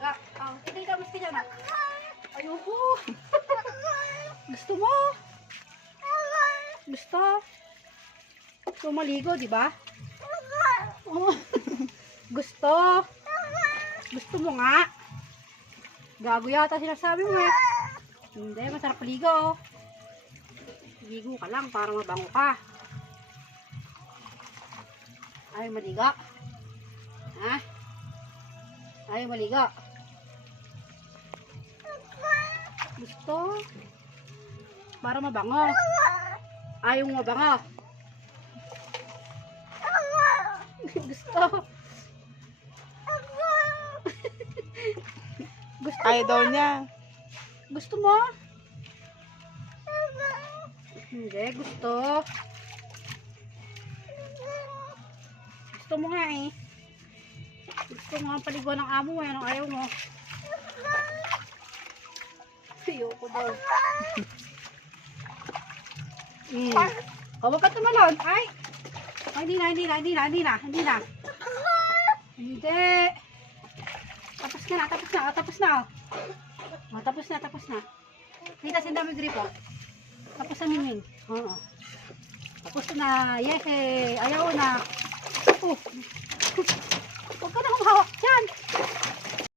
maliga. Hindi ka gusto dyan, ayoko. Gusto mo? Gusto? Gusto maligo, di ba? Oh. Gusto? Gusto mo nga? Gago yata sinasabi mo eh. Hindi, masarap maligo. Ligo ka lang para mabango ka. Ayaw maliga? Ha? Ayaw maliga? Gusto? Para mabango. Ayaw mo mabango. Gusto? Gusto Ayaw mo? daw niya. Gusto mo? Hindi, gusto. Gusto mo nga eh. Gusto mo ang paligo ng amo mo. Anong ayaw mo? Ayoko daw. Huwag ka tumalon. Ay! Hindi na. Hindi. Tapos na. Kita sa dami gripo. Tapos na Mingming. Oo. Tapos na. Yes eh. Ayaw na. Huwag ka na humahawak dyan.